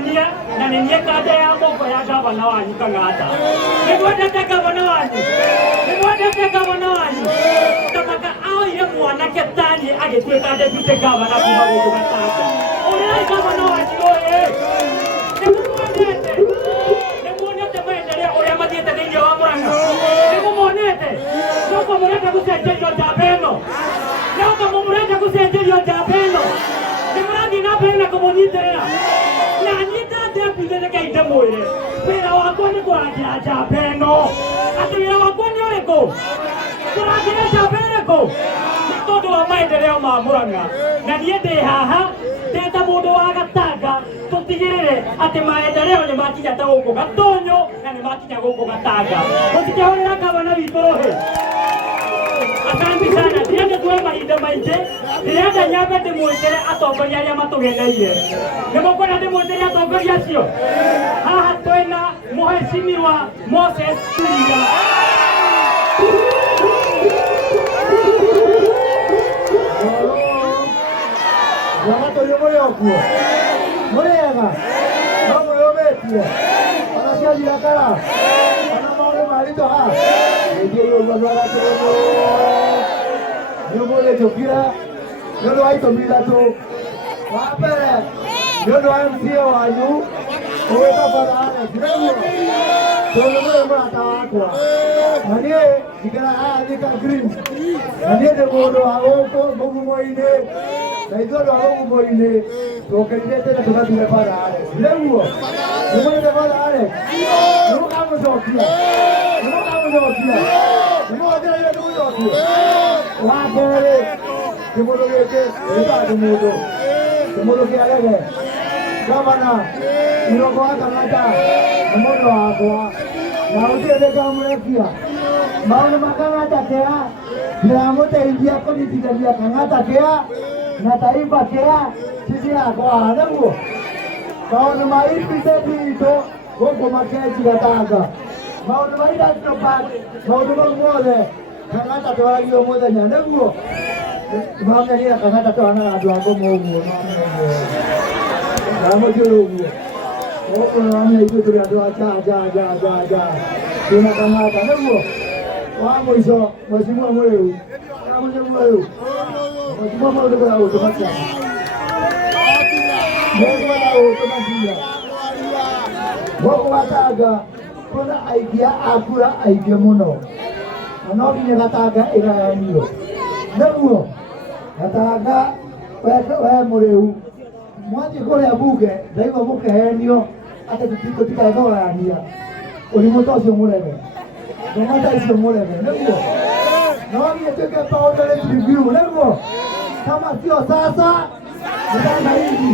Tanzania na nenie kata ya moko ya gavana wanyu Kang'ata. Nĩmwendete gavana wanyu? Nĩmwendete gavana wanyu? Kamaka oire mwanake tani agĩtuĩka deputy gavana kuma gũkũ Gatanga. Ũrĩa gavana wanyu ũyũ nĩmũmuonete? Nĩmuonete maendeleo ũrĩa mathiĩte thĩinĩ wa Murang'a? Nĩmũmuonete? Noko mũrenda gũcenjerio njamba ĩno? Noko mũrenda gũcenjerio njamba ĩno? Nĩmũrathiĩ na mbere na kũmũnyitĩrĩra? Na niĩ ndandebuthe rekei ndĩmwĩre wĩra wakwa nĩ kũrangĩra njamba ĩno. Atĩ wĩra wakwa nĩ ũrĩkũ? Kũrangĩra njamba ĩrĩkũ? Nĩ tondũ wa maendeleo ma Murang'a. Na niĩ ndĩ haha ndĩ ta mũndũ wa Gatanga tũtigĩrĩre atĩ maendeleo nĩ makinya ta gũkũ Gatonyo na nĩ makinya gũkũ Gatanga. Mũtikĩhũrĩra gavana witũ rũhĩ. Asante sana. Ndiende tuwe mahinda maingĩ. Ndiende nyambe ndĩmwĩtĩre atongoria arĩa matũgeneire. Nĩmũkwenda ndĩmwĩtĩre atongoria acio? Haha twĩna Mheshimiwa Moses Kuria. Watorio mũrĩokuo mũrĩega no mwĩyũmĩtie ona ciathira kara ona maũndũ maritũha rĩngĩ ũguo ndwagatũrũmũ nĩũmũthĩ njũkire nĩ ũndũ wa itũmi ithatũ. Wa mbere nĩ ũndũ wa MCA wanyu ũgwĩka Father Alex nĩguo tondũ mũrĩ mũrata wakwa na niĩ njikara haha Thika Green na niĩ ndĩ mũndũ wa gũkũ mũgumo-inĩ na ithuĩ andũ a mũgumo-inĩ tũkĩrire tene tũgathure Father Alex nĩguo nĩmũrĩte Father Alex nĩmũkamũcokia nĩmũgũthereire tũmũcokie. Wa kerĩ kĩmũndũ gĩkĩ gĩtaga kĩmũndũ kĩagege gavana Irũngũ wa Kang'ata nĩ mũndũ wakwa na gũtirĩ ndĩngamũrekia maũndũ ma Kang'ata kĩa ndiramũteithia kũnyitithania Kang'ata kĩa na taifa kĩa sisi yakwa nĩguo maũndũ ma EPZ itũ gũkũ Makenji Gatanga maũndũ ma industrial park maũndũ mau mothe Kang'ata twaragio mũthenya nĩguo mamenya Kang'ata twanaga andũ a ngoma ũguo ndamũkĩra ũguo gũkũ nĩwamenya ithuĩ tũrĩ andũ a ja twĩna Kang'ata nĩguo. Wa mũico Mheshimiwa Mũrĩu Mheshimiwa rĩu Mheshimiwa maũndũ kũrĩa gũtũmakia nĩkwenda gũtũmakia gũkũ Gatanga kwĩna aikia a kura aingĩ mũno na no nginya Gatanga ĩgayanio nĩguo Gatanga we Mũrĩu mwathiĩ kũrĩa mbunge ndaigua mũkĩhenio atĩ tũtikae kũgayania ũrimũ ta ũcio mũrege ngoma ta icio mũrege nĩguo no nginya tuĩke boundary review nĩguo kama sio sasa nĩtana hivi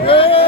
Hey!